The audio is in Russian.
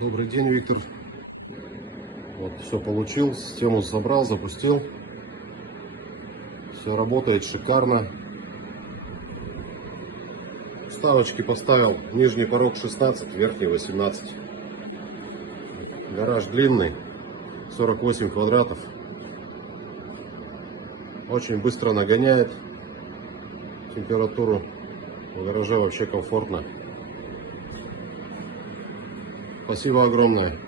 Добрый день, Виктор. Вот, все получил, систему собрал, запустил. Все работает шикарно. Вставочки поставил. Нижний порог 16, верхний 18. Гараж длинный, 48 квадратов. Очень быстро нагоняет температуру. В гараже вообще комфортно. Спасибо огромное.